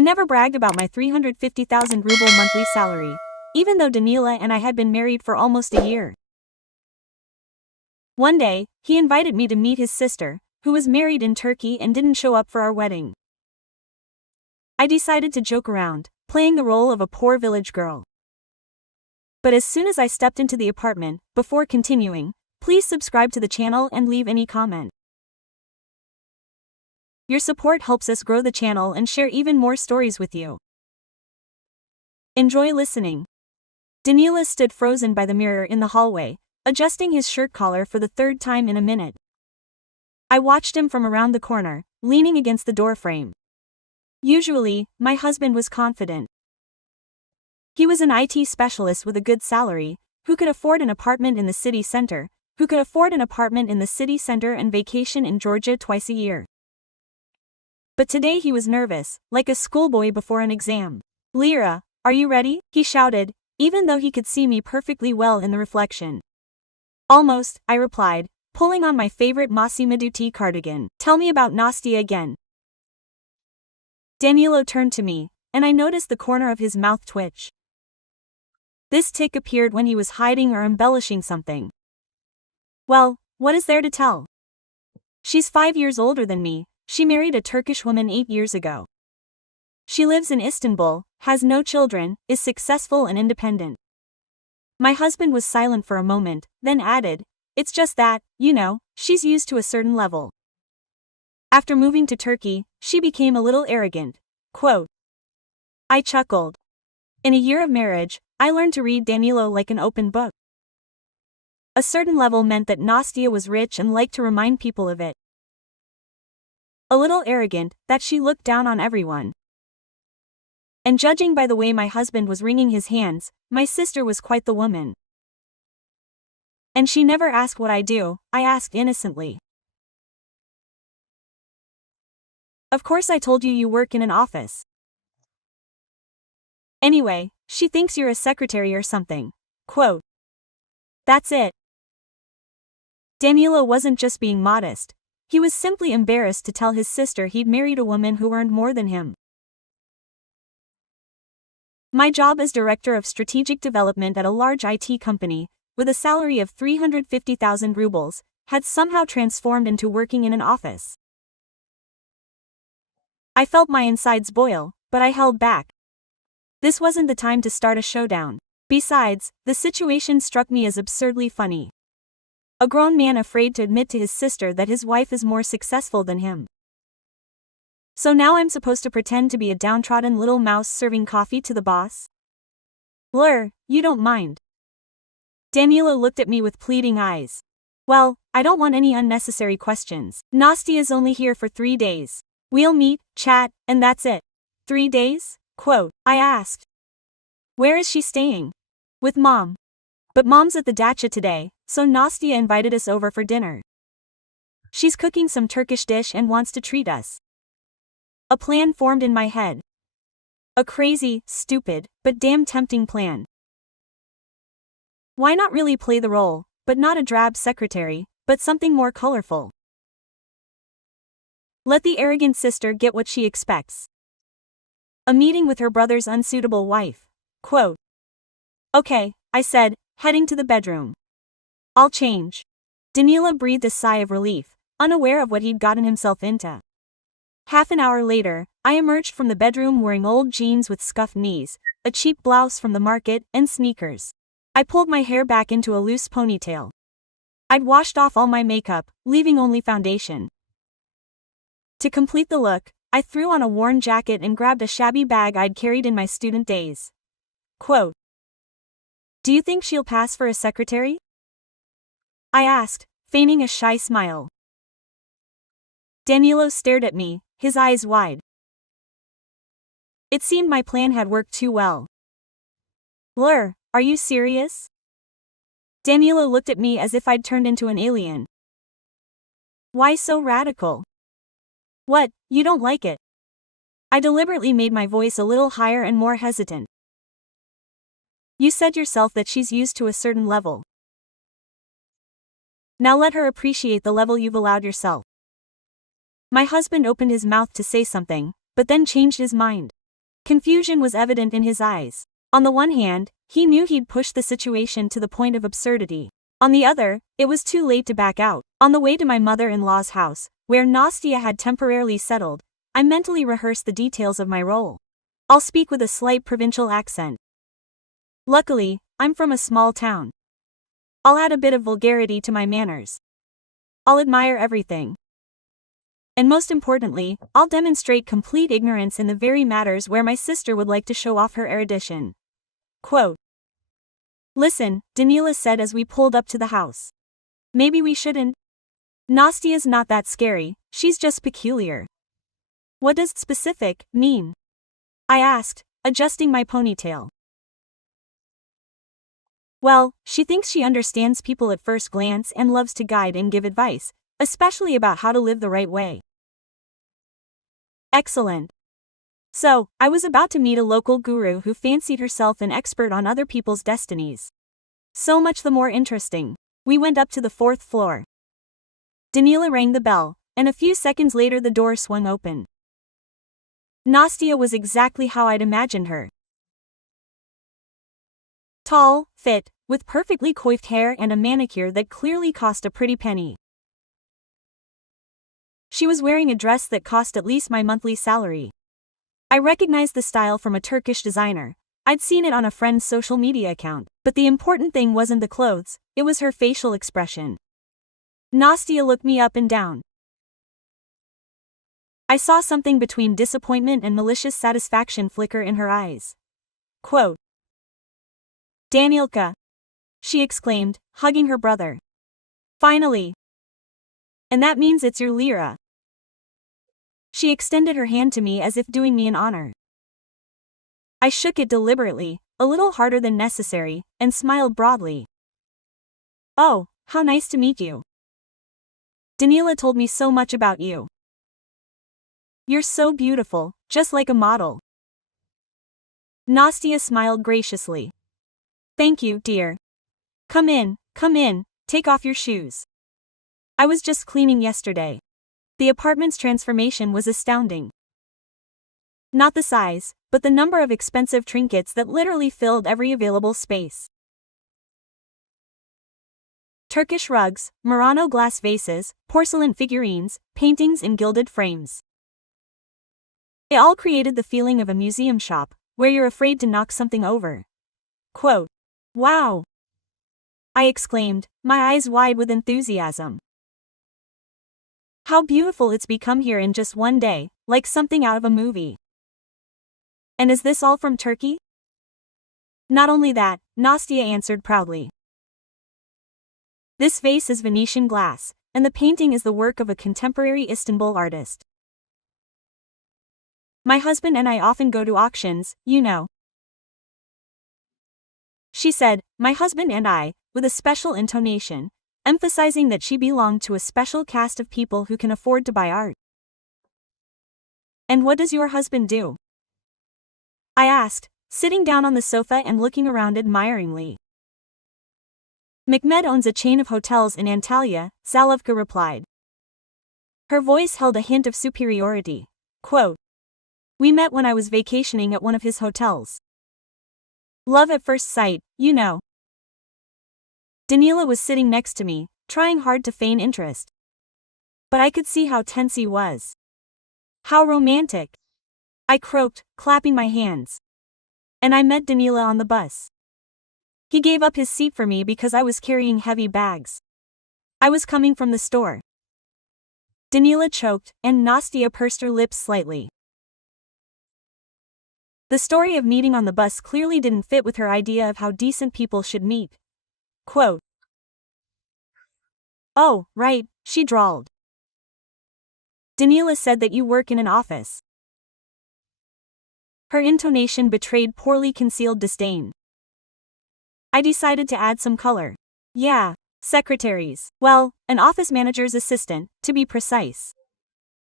I never bragged about my 350,000 ruble monthly salary, even though Danila and I had been married for almost a year. One day, he invited me to meet his sister, who was married in Turkey and didn't show up for our wedding. I decided to joke around, playing the role of a poor village girl. But as soon as I stepped into the apartment, before continuing, please subscribe to the channel and leave any comment. Your support helps us grow the channel and share even more stories with you. Enjoy listening. Danila stood frozen by the mirror in the hallway, adjusting his shirt collar for the third time in a minute. I watched him from around the corner, leaning against the doorframe. Usually, my husband was confident. He was an IT specialist with a good salary, who could afford an apartment in the city center, and vacation in Georgia twice a year. But today he was nervous, like a schoolboy before an exam. "Lira, are you ready?" he shouted, even though he could see me perfectly well in the reflection. "Almost," I replied, pulling on my favorite Massimo cardigan. "Tell me about Nastia again." Danilo turned to me, and I noticed the corner of his mouth twitch. This tic appeared when he was hiding or embellishing something. "Well, what is there to tell? She's 5 years older than me. She married a Turkish woman 8 years ago. She lives in Istanbul, has no children, is successful and independent." My husband was silent for a moment, then added, "It's just that, she's used to a certain level. After moving to Turkey, she became a little arrogant." Quote. I chuckled. In a year of marriage, I learned to read Danilo like an open book. A certain level meant that Nastia was rich and liked to remind people of it. A little arrogant, that she looked down on everyone. And judging by the way my husband was wringing his hands, my sister was quite the woman. "And she never asked what I do," I asked innocently. "Of course I told you work in an office. Anyway, she thinks you're a secretary or something." Quote. That's it. Danilo wasn't just being modest. He was simply embarrassed to tell his sister he'd married a woman who earned more than him. My job as director of strategic development at a large IT company, with a salary of 350,000 rubles, had somehow transformed into working in an office. I felt my insides boil, but I held back. This wasn't the time to start a showdown. Besides, the situation struck me as absurdly funny. A grown man afraid to admit to his sister that his wife is more successful than him. So now I'm supposed to pretend to be a downtrodden little mouse serving coffee to the boss? "Lur, you don't mind?" Danilo looked at me with pleading eyes. "Well, I don't want any unnecessary questions. Nastia's only here for 3 days. We'll meet, chat, and that's it." 3 days? Quote. I asked. "Where is she staying?" "With Mom. But Mom's at the dacha today, so Nastia invited us over for dinner. She's cooking some Turkish dish and wants to treat us." A plan formed in my head. A crazy, stupid, but damn tempting plan. Why not really play the role, but not a drab secretary, but something more colorful? Let the arrogant sister get what she expects. A meeting with her brother's unsuitable wife. Quote. "Okay," I said, heading to the bedroom. "I'll change." Danila breathed a sigh of relief, unaware of what he'd gotten himself into. Half an hour later, I emerged from the bedroom wearing old jeans with scuffed knees, a cheap blouse from the market, and sneakers. I pulled my hair back into a loose ponytail. I'd washed off all my makeup, leaving only foundation. To complete the look, I threw on a worn jacket and grabbed a shabby bag I'd carried in my student days. Quote. "Do you think she'll pass for a secretary?" I asked, feigning a shy smile. Danilo stared at me, his eyes wide. It seemed my plan had worked too well. "Lur, are you serious?" Danilo looked at me as if I'd turned into an alien. "Why so radical? What, you don't like it?" I deliberately made my voice a little higher and more hesitant. "You said yourself that she's used to a certain level. Now let her appreciate the level you've allowed yourself." My husband opened his mouth to say something, but then changed his mind. Confusion was evident in his eyes. On the one hand, he knew he'd pushed the situation to the point of absurdity. On the other, it was too late to back out. On the way to my mother-in-law's house, where Nastia had temporarily settled, I mentally rehearsed the details of my role. I'll speak with a slight provincial accent. Luckily, I'm from a small town. I'll add a bit of vulgarity to my manners. I'll admire everything. And most importantly, I'll demonstrate complete ignorance in the very matters where my sister would like to show off her erudition. Quote. Listen, Daniela said as we pulled up to the house. Maybe we shouldn't. Nastia's not that scary, she's just peculiar. What does specific mean? I asked, adjusting my ponytail. Well, she thinks she understands people at first glance and loves to guide and give advice, especially about how to live the right way. Excellent. So, I was about to meet a local guru who fancied herself an expert on other people's destinies. So much the more interesting. We went up to the 4th floor. Daniela rang the bell, and a few seconds later the door swung open. Nastia was exactly how I'd imagined her. Tall, fit, with perfectly coiffed hair and a manicure that clearly cost a pretty penny. She was wearing a dress that cost at least my monthly salary. I recognized the style from a Turkish designer. I'd seen it on a friend's social media account, but the important thing wasn't the clothes, it was her facial expression. Nastia looked me up and down. I saw something between disappointment and malicious satisfaction flicker in her eyes. Quote. Danielka, she exclaimed, hugging her brother. Finally. And that means it's your lira. She extended her hand to me as if doing me an honor. I shook it deliberately, a little harder than necessary, and smiled broadly. Oh, how nice to meet you. Daniela told me so much about you. You're so beautiful, just like a model. Nastia smiled graciously. Thank you, dear. Come in, take off your shoes. I was just cleaning yesterday. The apartment's transformation was astounding. Not the size, but the number of expensive trinkets that literally filled every available space. Turkish rugs, Murano glass vases, porcelain figurines, paintings in gilded frames. It all created the feeling of a museum shop, where you're afraid to knock something over. Quote. Wow! I exclaimed, my eyes wide with enthusiasm. How beautiful it's become here in just one day, like something out of a movie. And is this all from Turkey? Not only that, Nastia answered proudly. This vase is Venetian glass, and the painting is the work of a contemporary Istanbul artist. My husband and I often go to auctions, you know. She said, my husband and I, with a special intonation, emphasizing that she belonged to a special caste of people who can afford to buy art. And what does your husband do? I asked, sitting down on the sofa and looking around admiringly. Mehmet owns a chain of hotels in Antalya, Zolовka replied. Her voice held a hint of superiority. Quote. We met when I was vacationing at one of his hotels. Love at first sight, you know. Daniela was sitting next to me, trying hard to feign interest. But I could see how tense he was. How romantic. I croaked, clapping my hands. And I met Daniela on the bus. He gave up his seat for me because I was carrying heavy bags. I was coming from the store. Daniela choked, and Nastia pursed her lips slightly. The story of meeting on the bus clearly didn't fit with her idea of how decent people should meet. Quote. Oh, right, she drawled. Daniela said that you work in an office. Her intonation betrayed poorly concealed disdain. I decided to add some color. Yeah, secretaries. Well, an office manager's assistant, to be precise.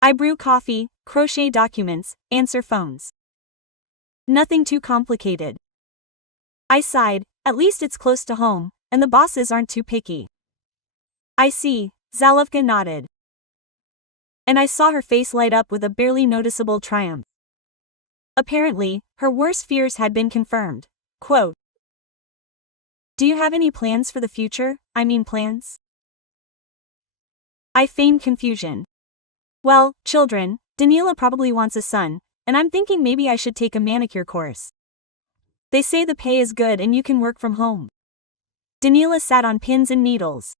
I brew coffee, crochet documents, answer phones. Nothing too complicated. I sighed, at least it's close to home, and the bosses aren't too picky. I see, Zolовka nodded. And I saw her face light up with a barely noticeable triumph. Apparently, her worst fears had been confirmed. Quote, "Do you have any plans for the future? I mean plans?" I feigned confusion. "Well, children, Daniela probably wants a son, and I'm thinking maybe I should take a manicure course. They say the pay is good and you can work from home." Daniela sat on pins and needles.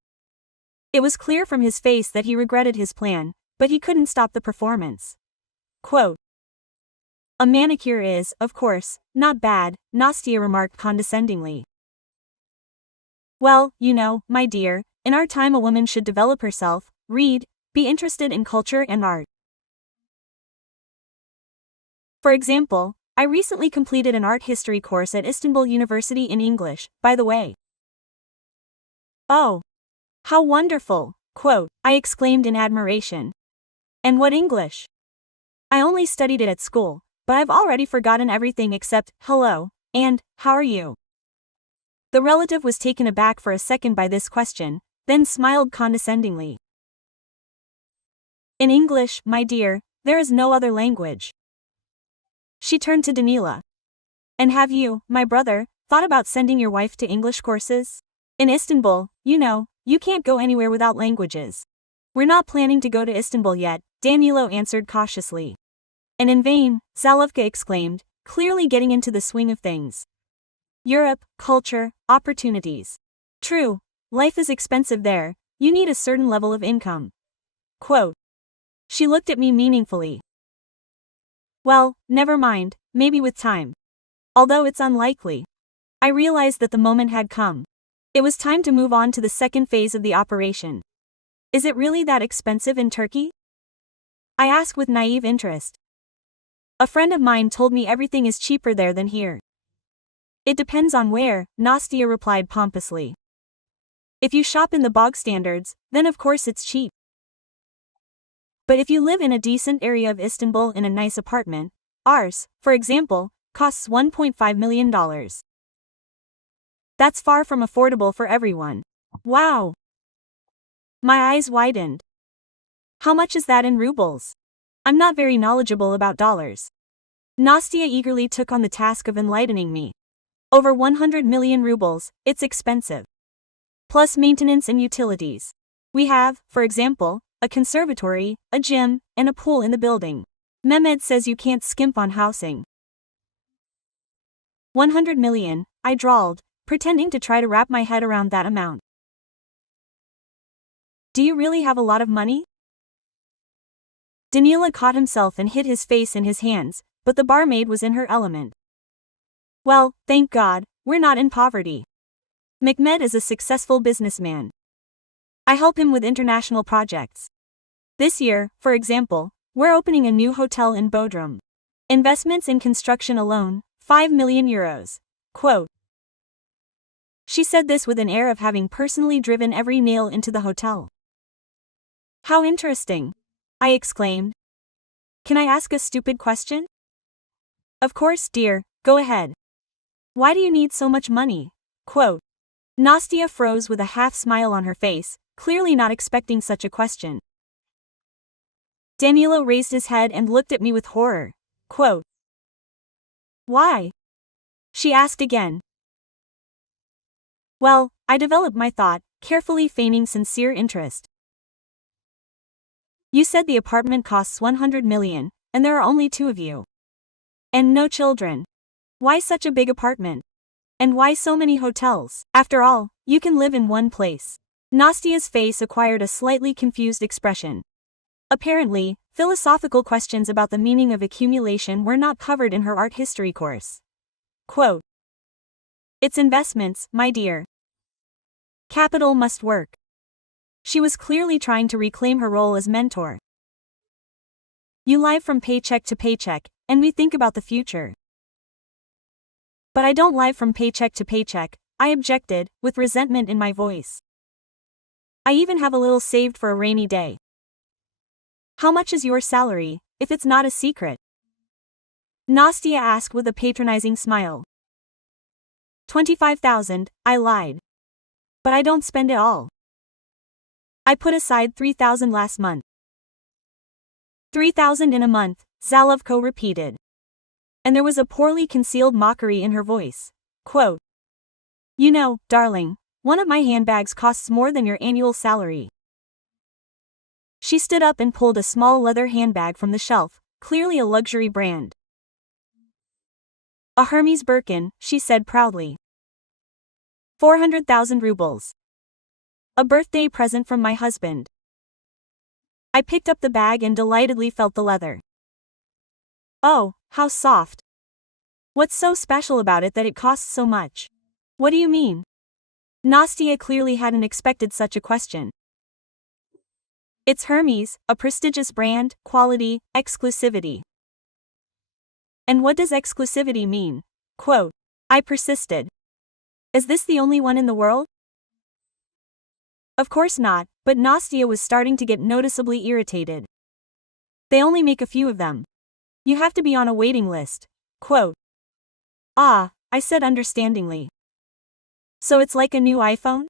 It was clear from his face that he regretted his plan, but he couldn't stop the performance. Quote, "A manicure is, of course, not bad," Nastia remarked condescendingly. "Well, you know, my dear, in our time a woman should develop herself, read, be interested in culture and art. For example, I recently completed an art history course at Istanbul University in English, by the way." "Oh, how wonderful," quote, I exclaimed in admiration. "And what English? I only studied it at school, but I've already forgotten everything except hello and how are you?" The relative was taken aback for a second by this question, then smiled condescendingly. "In English, my dear, there is no other language." She turned to Daniela. "And have you, my brother, thought about sending your wife to English courses? In Istanbul, you know, you can't go anywhere without languages." "We're not planning to go to Istanbul yet," Danilo answered cautiously. "And in vain," Zolowka exclaimed, clearly getting into the swing of things. "Europe, culture, opportunities. True, life is expensive there, you need a certain level of income." Quote. She looked at me meaningfully. "Well, never mind, maybe with time. Although it's unlikely." I realized that the moment had come. It was time to move on to the second phase of the operation. "Is it really that expensive in Turkey?" I asked with naive interest. "A friend of mine told me everything is cheaper there than here." "It depends on where," Nastia replied pompously. "If you shop in the bog standards, then of course it's cheap. But if you live in a decent area of Istanbul in a nice apartment, ours, for example, costs $1.5 million. That's far from affordable for everyone." Wow! My eyes widened. "How much is that in rubles? I'm not very knowledgeable about dollars." Nastia eagerly took on the task of enlightening me. "Over 100 million rubles, it's expensive. Plus maintenance and utilities. We have, for example, a conservatory, a gym, and a pool in the building. Mehmed says you can't skimp on housing." 100 million, I drawled, pretending to try to wrap my head around that amount. "Do you really have a lot of money?" Danila caught himself and hid his face in his hands, but the barmaid was in her element. "Well, thank God, we're not in poverty. Mehmed is a successful businessman. I help him with international projects. This year, for example, we're opening a new hotel in Bodrum. Investments in construction alone, 5 million euros. Quote. She said this with an air of having personally driven every nail into the hotel. "How interesting," I exclaimed. "Can I ask a stupid question?" "Of course, dear, go ahead. Why do you need so much money?" Quote. Nastia froze with a half smile on her face, clearly not expecting such a question. Danilo raised his head and looked at me with horror. Quote. "Why?" she asked again. Well, I developed my thought, carefully feigning sincere interest. "You said the apartment costs 100 million, and there are only 2 of you. And no children. Why such a big apartment? And why so many hotels? After all, you can live in one place." Nastia's face acquired a slightly confused expression. Apparently, philosophical questions about the meaning of accumulation were not covered in her art history course. Quote. "It's investments, my dear. Capital must work." She was clearly trying to reclaim her role as mentor. "You live from paycheck to paycheck, and we think about the future." "But I don't live from paycheck to paycheck," I objected, with resentment in my voice. "I even have a little saved for a rainy day." "How much is your salary, if it's not a secret?" Nastia asked with a patronizing smile. 25,000, I lied. "But I don't spend it all. I put aside 3,000 last month." 3,000 in a month, Zalevko repeated. and there was a poorly concealed mockery in her voice. Quote, "You know, darling, one of my handbags costs more than your annual salary." She stood up and pulled a small leather handbag from the shelf, clearly a luxury brand. "A Hermes Birkin," she said proudly. 400,000 rubles. "A birthday present from my husband." I picked up the bag and delightedly felt the leather. "Oh, how soft. What's so special about it that it costs so much?" "What do you mean?" Nastya clearly hadn't expected such a question. "It's Hermes, a prestigious brand, quality, exclusivity." "And what does exclusivity mean?" Quote, I persisted. "Is this the only one in the world?" Of course not, but Nastya was starting to get noticeably irritated. "They only make a few of them. You have to be on a waiting list." Quote, "Ah," I said understandingly. "So it's like a new iPhone?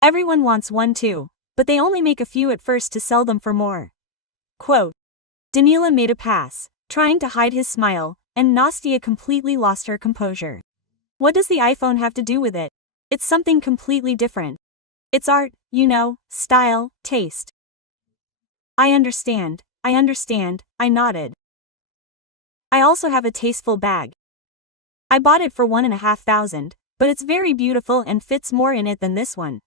Everyone wants one too, but they only make a few at first to sell them for more." Quote, Danila made a pass, trying to hide his smile, and Nastya completely lost her composure. "What does the iPhone have to do with it? It's something completely different. It's art, you know, style, taste." I understand, I nodded. "I also have a tasteful bag. I bought it for 1,500, but it's very beautiful and fits more in it than this one."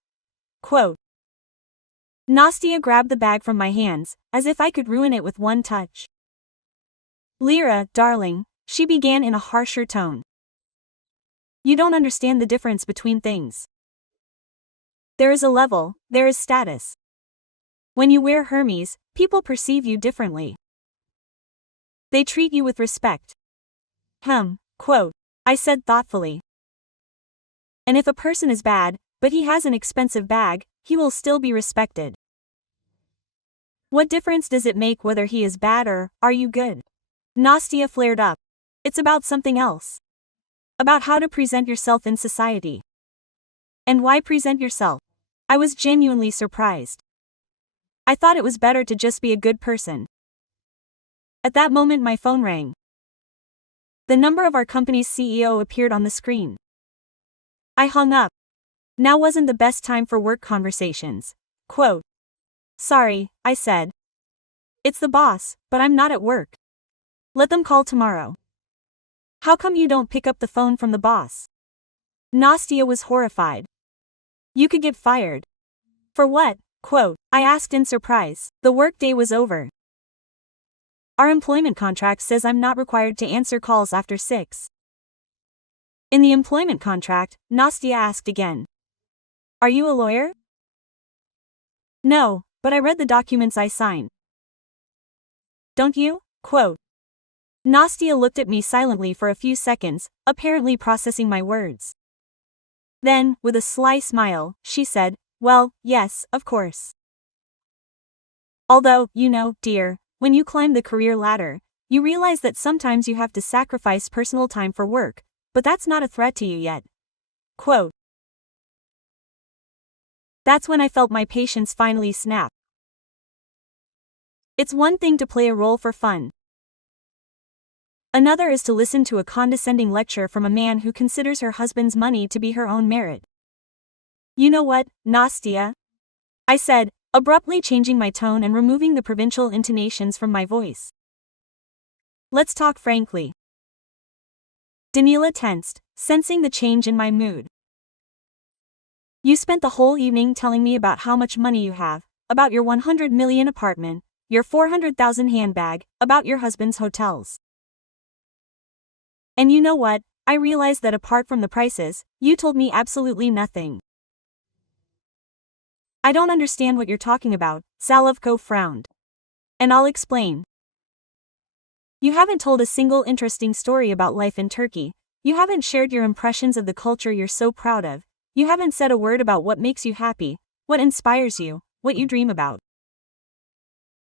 Quote, Nastya grabbed the bag from my hands, as if I could ruin it with one touch. "Lyra, darling," she began in a harsher tone. "You don't understand the difference between things. There is a level, there is status. When you wear Hermes, people perceive you differently. They treat you with respect." Quote, I said thoughtfully. "And if a person is bad, but he has an expensive bag, he will still be respected. What difference does it make whether he is bad or, are you good?" Nastya flared up. "It's about something else. About how to present yourself in society." "And why present yourself?" I was genuinely surprised. I thought it was better to just be a good person. At that moment my phone rang. The number of our company's CEO appeared on the screen. I hung up. Now wasn't the best time for work conversations. Quote, "Sorry," I said. "It's the boss, but I'm not at work. Let them call tomorrow." "How come you don't pick up the phone from the boss?" Nastya was horrified. "You could get fired." "For what?" Quote, I asked in surprise. The workday was over. "Our employment contract says I'm not required to answer calls after 6. "In the employment contract?" Nastya asked again. "Are you a lawyer?" "No, but I read the documents I signed." "Don't you?" Quote. Nastya looked at me silently for a few seconds, apparently processing my words. Then, with a sly smile, she said, "Well, yes, of course. Although, you know, dear, when you climb the career ladder, you realize that sometimes you have to sacrifice personal time for work, but that's not a threat to you yet." Quote. That's when I felt my patience finally snap. It's one thing to play a role for fun. Another is to listen to a condescending lecture from a man who considers her husband's money to be her own merit. "You know what, Nastya?" I said, abruptly changing my tone and removing the provincial intonations from my voice. "Let's talk frankly." Danila tensed, sensing the change in my mood. "You spent the whole evening telling me about how much money you have, about your 100 million apartment, your 400,000 handbag, about your husband's hotels. And you know what, I realized that apart from the prices, you told me absolutely nothing." "I don't understand what you're talking about," Zolовku frowned. "And I'll explain. You haven't told a single interesting story about life in Turkey, you haven't shared your impressions of the culture you're so proud of, you haven't said a word about what makes you happy, what inspires you, what you dream about.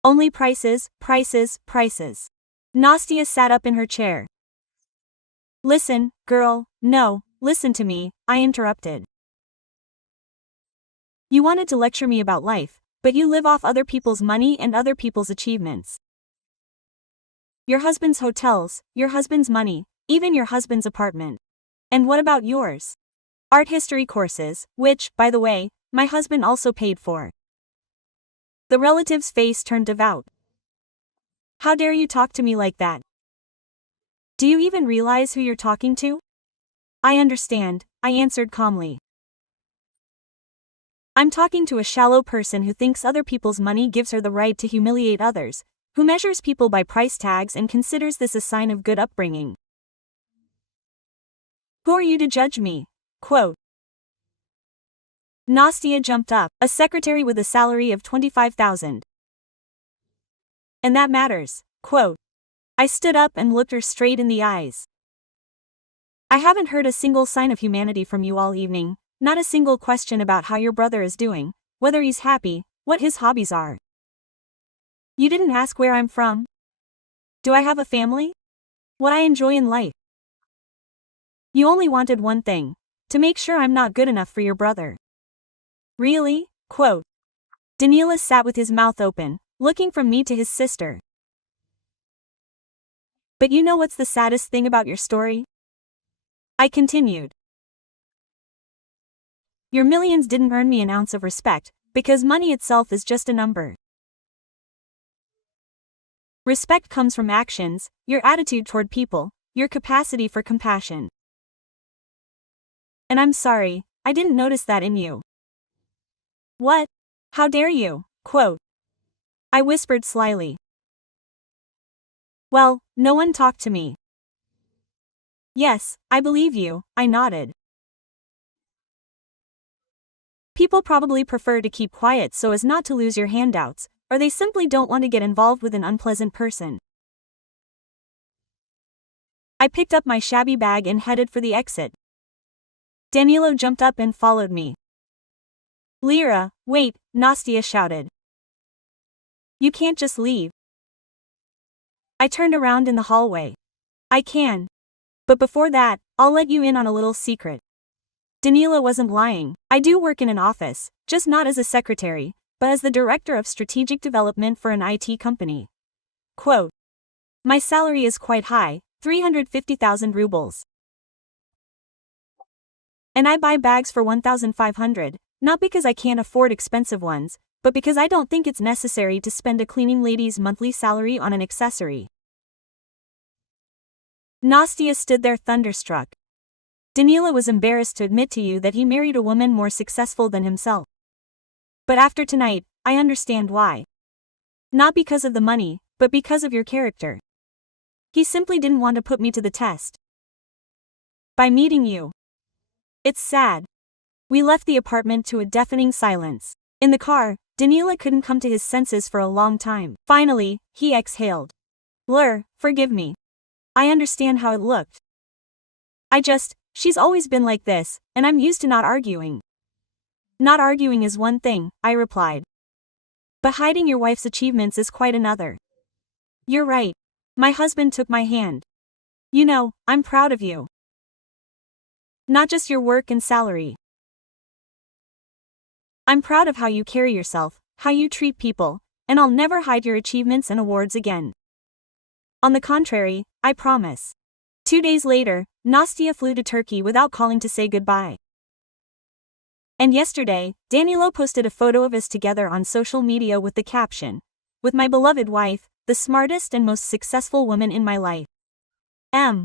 Only prices, prices, prices." Nastya sat up in her chair. "Listen, girl, no, listen to me," I interrupted. "You wanted to lecture me about life, but you live off other people's money and other people's achievements. Your husband's hotels, your husband's money, even your husband's apartment. And what about yours? Art history courses, which, by the way, my husband also paid for. The relative's face turned devout. How dare you talk to me like that? Do you even realize who you're talking to? I understand, I answered calmly. I'm talking to a shallow person who thinks other people's money gives her the right to humiliate others, who measures people by price tags and considers this a sign of good upbringing. Who are you to judge me? Quote. Nastia jumped up, a secretary with a salary of $25,000. And that matters, quote. I stood up and looked her straight in the eyes. I haven't heard a single sign of humanity from you all evening, not a single question about how your brother is doing, whether he's happy, what his hobbies are. You didn't ask where I'm from? Do I have a family? What I enjoy in life? You only wanted one thing, to make sure I'm not good enough for your brother. Really? Quote. Danila sat with his mouth open, looking from me to his sister. But you know what's the saddest thing about your story? I continued. Your millions didn't earn me an ounce of respect, because money itself is just a number. Respect comes from actions, your attitude toward people, your capacity for compassion. And I'm sorry, I didn't notice that in you. What? How dare you? Quote. I whispered slyly. Well, no one talked to me. Yes, I believe you, I nodded. People probably prefer to keep quiet so as not to lose your handouts, or they simply don't want to get involved with an unpleasant person. I picked up my shabby bag and headed for the exit. Danilo jumped up and followed me. Lyra, wait, Nastia shouted. You can't just leave. I turned around in the hallway. I can. But before that, I'll let you in on a little secret. Danilo wasn't lying. I do work in an office, just not as a secretary, but as the director of strategic development for an IT company. Quote. My salary is quite high, 350,000 rubles. And I buy bags for 1,500, not because I can't afford expensive ones, but because I don't think it's necessary to spend a cleaning lady's monthly salary on an accessory. Nastia stood there thunderstruck. Danila was embarrassed to admit to you that he married a woman more successful than himself. But after tonight, I understand why. Not because of the money, but because of your character. He simply didn't want to put me to the test. By meeting you. It's sad. We left the apartment to a deafening silence. In the car, Danila couldn't come to his senses for a long time. Finally, he exhaled. Lur, forgive me. I understand how it looked. She's always been like this, and I'm used to not arguing. Not arguing is one thing, I replied. But hiding your wife's achievements is quite another. You're right. My husband took my hand. You know, I'm proud of you. Not just your work and salary. I'm proud of how you carry yourself, how you treat people, and I'll never hide your achievements and awards again. On the contrary, I promise. 2 days later, Nastia flew to Turkey without calling to say goodbye. And yesterday, Danilo posted a photo of us together on social media with the caption, "With my beloved wife, the smartest and most successful woman in my life. M."